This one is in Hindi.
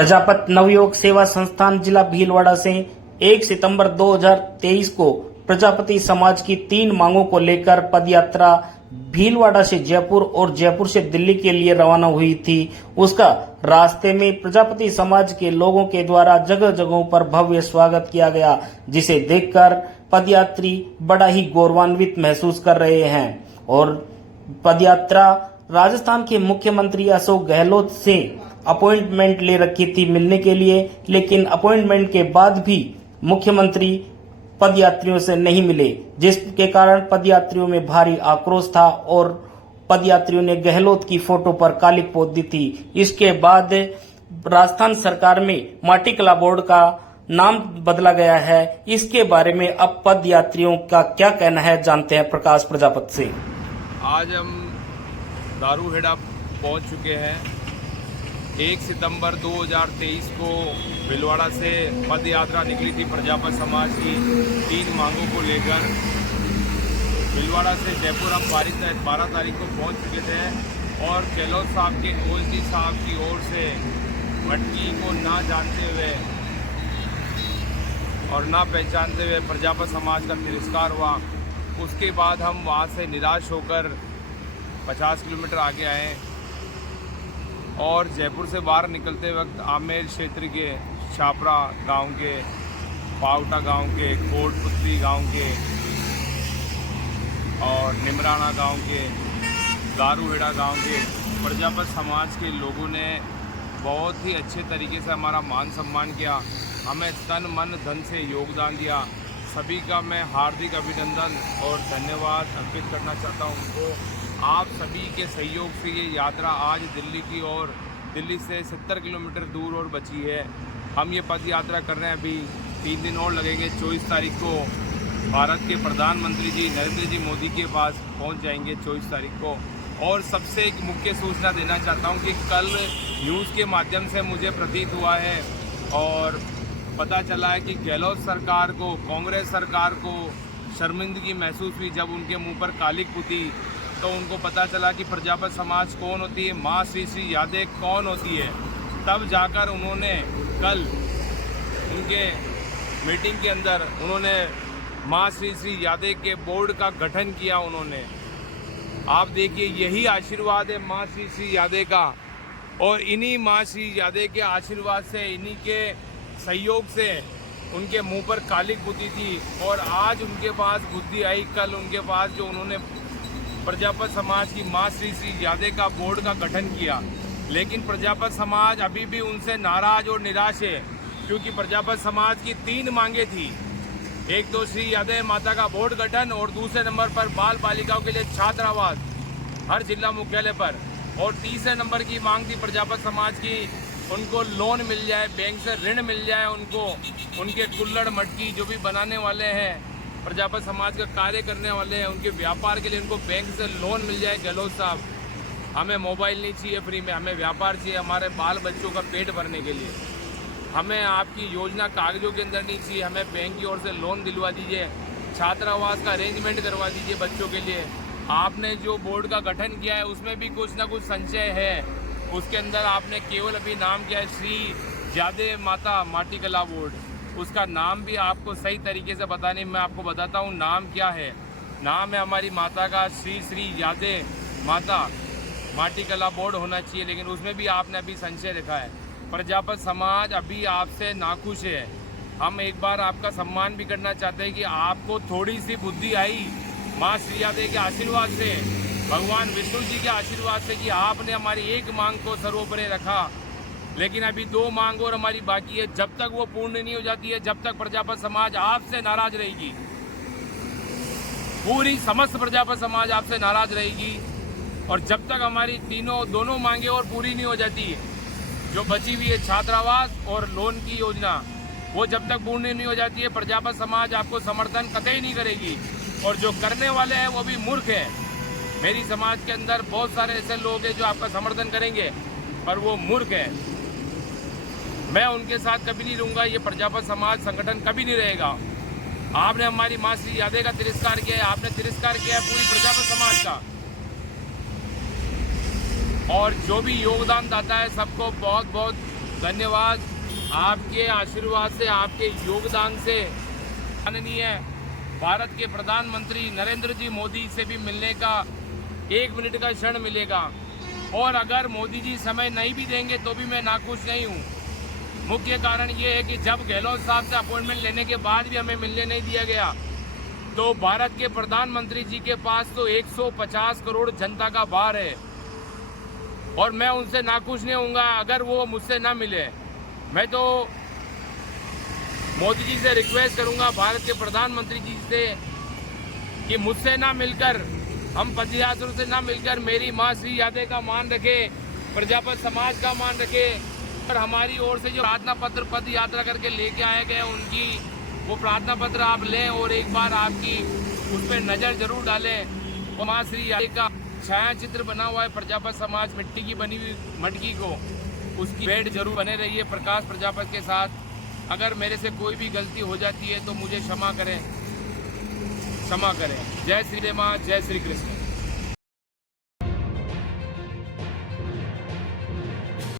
प्रजापत नवयुवक सेवा संस्थान जिला भीलवाड़ा से 1 सितंबर 2023 को प्रजापति समाज की 3 मांगों को लेकर पदयात्रा भीलवाड़ा से जयपुर और जयपुर से दिल्ली के लिए रवाना हुई थी। उसका रास्ते में प्रजापति समाज के लोगों के द्वारा जगह जगहों पर भव्य स्वागत किया गया, जिसे देखकर पदयात्री बड़ा ही गौरवान्वित महसूस कर रहे हैं। और पदयात्रा राजस्थान के मुख्यमंत्री अशोक गहलोत से अपॉइंटमेंट ले रखी थी मिलने के लिए, लेकिन अपॉइंटमेंट के बाद भी मुख्यमंत्री पदयात्रियों से नहीं मिले, जिसके कारण पदयात्रियों में भारी आक्रोश था और पदयात्रियों ने गहलोत की फोटो पर कालिक पोत दी थी। इसके बाद राजस्थान सरकार में माटी कला बोर्ड का नाम बदला गया है। इसके बारे में अब पदयात्रियों का क्या कहना है, जानते हैं प्रकाश प्रजापति से। आज हम दारूहेड़ा पहुंच चुके हैं। 1 सितंबर 2023 को भीलवाड़ा से पद यात्रा निकली थी प्रजापत समाज की 3 मांगों को लेकर। भीलवाड़ा से जयपुर हम 12 तारीख को पहुंच चुके थे और गहलोत साहब के ओएसडी साहब की ओर से मटकी को ना जानते हुए और ना पहचानते हुए प्रजापत समाज का तिरस्कार हुआ। उसके बाद हम वहाँ से निराश होकर 50 किलोमीटर आगे आए और जयपुर से बाहर निकलते वक्त आमेर क्षेत्र के छापरा गांव के, पावटा गांव के, कोटपुत्री गांव के और निमराना गांव के, दारूहेड़ा गांव के प्रजापत समाज के लोगों ने बहुत ही अच्छे तरीके से हमारा मान सम्मान किया, हमें तन मन धन से योगदान दिया। सभी का मैं हार्दिक अभिनंदन और धन्यवाद अर्पित करना चाहता हूं उनको। आप सभी के सहयोग से ये यात्रा आज दिल्ली की ओर, दिल्ली से 70 किलोमीटर दूर और बची है। हम ये पद यात्रा कर रहे हैं, अभी 3 दिन और लगेंगे। 24 तारीख को भारत के प्रधानमंत्री जी नरेंद्र जी मोदी के पास पहुंच जाएंगे 24 तारीख को। और सबसे एक मुख्य सूचना देना चाहता हूं कि कल न्यूज़ के माध्यम से मुझे प्रतीत हुआ है और पता चला है कि गहलोत सरकार को, कांग्रेस सरकार को शर्मिंदगी महसूस हुई जब उनके मुंह पर कालिक पुती, तो उनको पता चला कि प्रजापत समाज कौन होती है, माँ श्री श्री यादें कौन होती है। तब जाकर उन्होंने कल उनके मीटिंग के अंदर उन्होंने माँ श्री श्री यादें के बोर्ड का गठन किया। उन्होंने, आप देखिए, यही आशीर्वाद है माँ श्री श्री यादें का। और इन्हीं माँ श्री यादें के आशीर्वाद से, इन्हीं के सहयोग से उनके मुंह पर कालिक पुती थी और आज उनके पास बुद्धि आई। कल उनके पास जो उन्होंने प्रजापत समाज की माँ श्री श्री यादें का बोर्ड का गठन किया, लेकिन प्रजापत समाज अभी भी उनसे नाराज और निराश है, क्योंकि प्रजापत समाज की 3 मांगे थी। एक तो श्री यादें माता का बोर्ड गठन और दूसरे नंबर पर बाल बालिकाओं के लिए छात्रावास हर जिला मुख्यालय पर, और तीसरे नंबर की मांग थी प्रजापत समाज की उनको लोन मिल जाए, बैंक से ऋण मिल जाए उनको, उनके कुल्हड़ मटकी जो भी बनाने वाले हैं, प्रजापत समाज का कार्य करने वाले हैं, उनके व्यापार के लिए उनको बैंक से लोन मिल जाए। गहलोत साहब, हमें मोबाइल नहीं चाहिए फ्री में, हमें व्यापार चाहिए हमारे बाल बच्चों का पेट भरने के लिए। हमें आपकी योजना कागजों के अंदर नहीं चाहिए, हमें बैंक की ओर से लोन दिलवा दीजिए, छात्रावास का अरेंजमेंट करवा दीजिए बच्चों के लिए। आपने जो बोर्ड का गठन किया है उसमें भी कुछ ना कुछ संशय है। उसके अंदर आपने केवल अभी नाम किया है श्री यादें माता माटी कला बोर्ड, उसका नाम भी आपको सही तरीके से पता नहीं। मैं आपको बताता हूँ नाम क्या है। नाम है हमारी माता का श्री श्री यादें माता माटी कला बोर्ड होना चाहिए, लेकिन उसमें भी आपने अभी संशय रखा है। प्रजापत समाज अभी आपसे नाखुश है। हम एक बार आपका सम्मान भी करना चाहते हैं कि आपको थोड़ी सी बुद्धि आई माँ श्री यादें के आशीर्वाद से, भगवान विष्णु जी के आशीर्वाद से, कि आपने हमारी एक मांग को सर्वोपरि रखा। लेकिन अभी 2 मांग और हमारी बाकी है। जब तक वो पूर्ण नहीं हो जाती है, जब तक प्रजापत समाज आपसे नाराज रहेगी, पूरी समस्त प्रजापत समाज आपसे नाराज रहेगी। और जब तक हमारी दोनों मांगे और पूरी नहीं हो जाती है, जो बची हुई है छात्रावास और लोन की योजना, वो जब तक पूर्ण नहीं हो जाती है, प्रजापत समाज आपको समर्थन कतई नहीं करेगी। और जो करने वाले हैं वो भी मूर्ख है। मेरी समाज के अंदर बहुत सारे ऐसे लोग हैं जो आपका समर्थन करेंगे, पर वो मूर्ख है। मैं उनके साथ कभी नहीं रहूंगा। ये प्रजापत समाज संगठन कभी नहीं रहेगा। आपने हमारी माँ श्री यादें का तिरस्कार किया है, आपने तिरस्कार किया है पूरी प्रजापत समाज का। और जो भी योगदान दाता है सबको बहुत बहुत धन्यवाद। आपके आशीर्वाद से, आपके योगदान से माननीय भारत के प्रधानमंत्री नरेंद्र जी मोदी से भी मिलने का 1 मिनट का क्षण मिलेगा। और अगर मोदी जी समय नहीं भी देंगे तो भी मैं नाखुश नहीं हूँ। मुख्य कारण ये है कि जब गहलोत साहब से अपॉइंटमेंट लेने के बाद भी हमें मिलने नहीं दिया गया, तो भारत के प्रधानमंत्री जी के पास तो 150 करोड़ जनता का भार है और मैं उनसे नाखुश नहीं होऊंगा अगर वो मुझसे ना मिले। मैं तो मोदी जी से रिक्वेस्ट करूंगा, भारत के प्रधानमंत्री जी से, कि मुझसे ना मिलकर, हम पदयात्रियों से ना मिलकर मेरी मां श्री यादव का मान रखे, प्रजापति समाज का मान रखे और हमारी ओर से जो प्रार्थना पत्र पद यात्रा करके लेके आए गए उनकी वो प्रार्थना पत्र आप लें और एक बार आपकी उस पर नजर जरूर डालें। और मां श्री यादव का छाया चित्र बना हुआ है प्रजापति समाज मिट्टी की बनी हुई मटकी को, उसकी भेंट जरूर बने रहिए प्रकाश प्रजापति के साथ। अगर मेरे से कोई भी गलती हो जाती है तो मुझे क्षमा करें। जय श्री राम, जय श्री कृष्ण।